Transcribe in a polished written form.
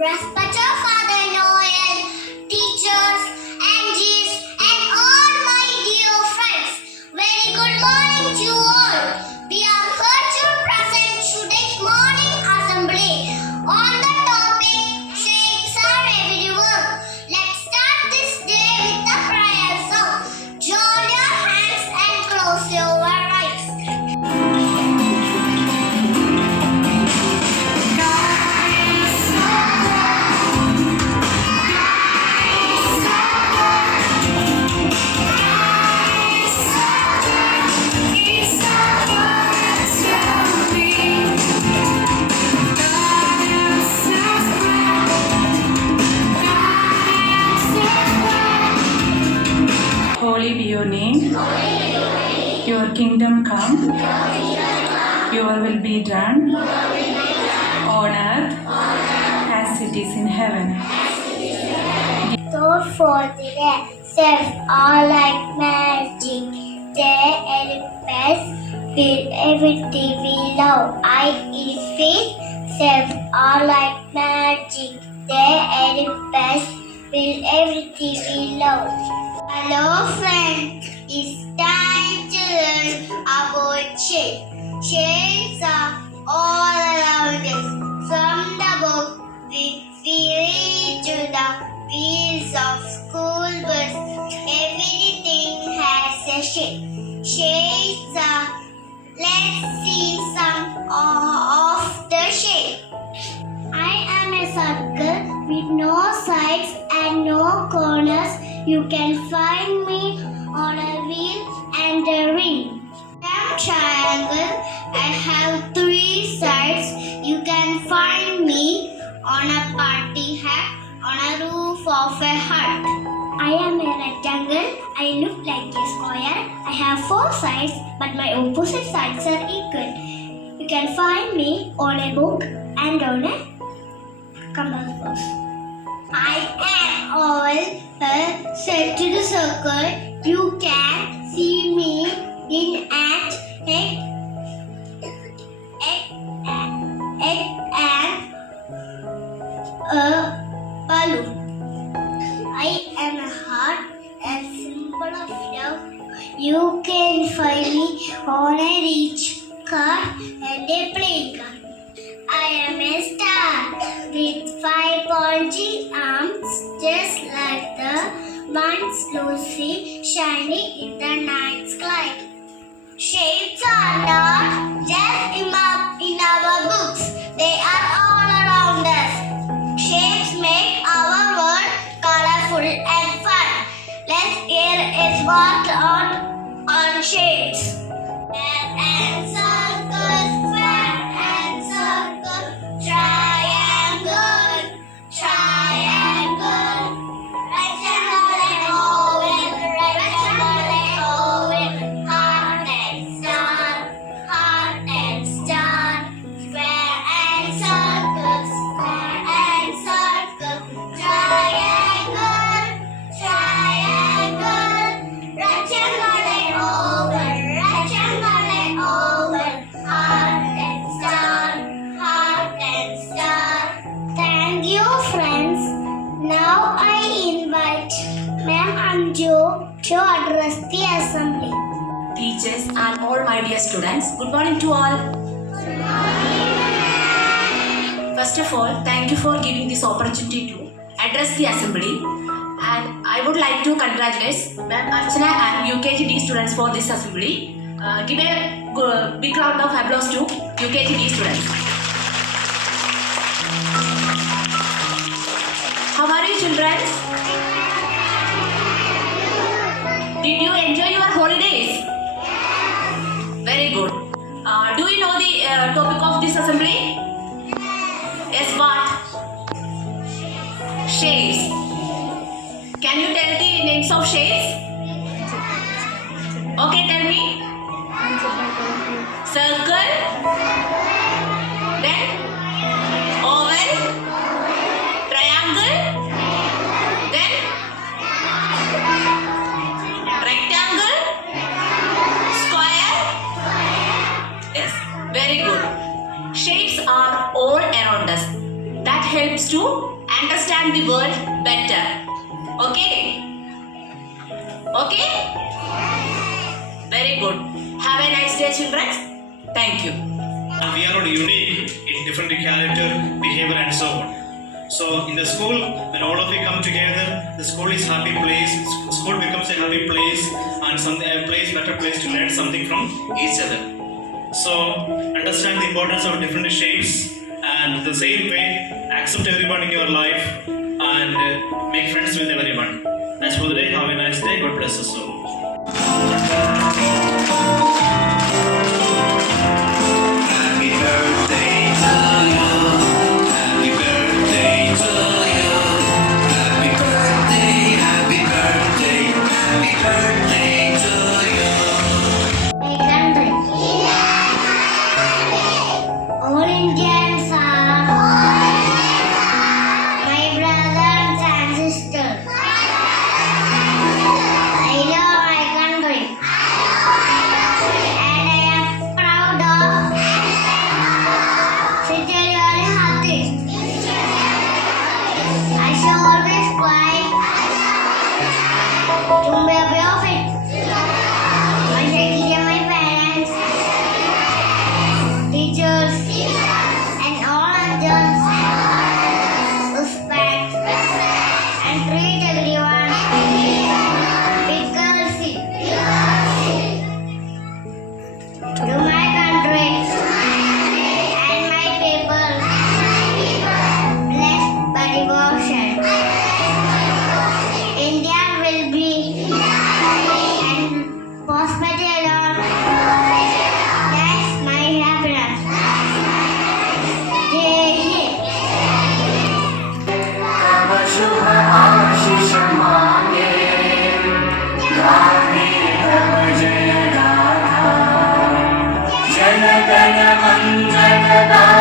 Respected Father Noel, teachers, aunties, and all my dear friends, very good morning to you all. We are here to present today's morning assembly on the topic shapes are everywhere. Let's start this day with a prayer song. Join your hands and close your eyes. Holy be your name. Your kingdom come. Your will be done on earth as it is in heaven. Thought for the day, steps are like magic. They elevate with everything we love. I eat faith, steps are like magic. They elevate with everything we love. Hello friends, it's time to learn about shapes. Shapes are all around us. From the book we read to the wheels of school bus, everything has a shape. Shapes are, let's see some of the shape. I am a circle with no sides and no corners. You can find me on a wheel and a ring. I am triangle. I have 3 sides. You can find me on a party hat on a roof of a hut. I am a rectangle. I look like a square. I have 4 sides, but my opposite sides are equal. You can find me on a book and on a compass box. I am all set to the circle. You can see me in an balloon. I am a heart, a symbol of love. You can find me on a rich car and a playing card. I am a star with 5 pointy arms, just like the ones Lucy shining in the night sky. Shapes are not just in our books, they are all around us. Shapes make our world colorful and fun. Let's hear a spot on shapes. Square and circle, square and circle, triangle, triangle, rectangle and oval, rectangle and oval, heart and star, heart and star, square and circle, square and circle, triangle, triangle, rectangle and oval, rectangle and oval, heart and star, heart and star. Thank you, friends. Now I invite Ma'am Anju to address the assembly. Teachers and all my dear students, good morning to all. First of all, thank you for giving this opportunity to address the assembly, and I would like to congratulate Ma'am Archana and UKG D students for this assembly. Give a big round of applause to UKG D students. How are you, children? Did you enjoy your holidays? Very good. Do you know the topic of this assembly? Yes, what? Shapes. Can you tell the names of shapes? Okay, tell me. Circle, then oval, triangle, then rectangle, square. Yes, very good. Shapes are all around us. That helps to understand the world better. Okay? Okay? Very good. Have a nice day, children. Thank you. And we are not unique in different character, behavior, and so on. So in the school, when all of you come together, the school is happy place. School becomes a happy place and better place to learn something from each other. So understand the importance of different shapes, and the same way accept everyone in your life and make friends with everyone. That's for the day. Have a nice day. God bless us all. Happy birthday to you. Happy birthday to you. Happy birthday, happy birthday, happy birthday to you. My country. All Indians are my brothers and sisters. I love my country. And I am proud of sincerely hearted. I shall always try to be a prophet. I shall give my parents, teachers, and all others respect and treat everyone with courtesy. To my country and my people, blessed by devotion, India will be and prosperity alone. That's my happiness. Jai Hind. तब शुभ आशीष मांगे, गाहे तब जय गाथा, जन गण मंगल गाथा।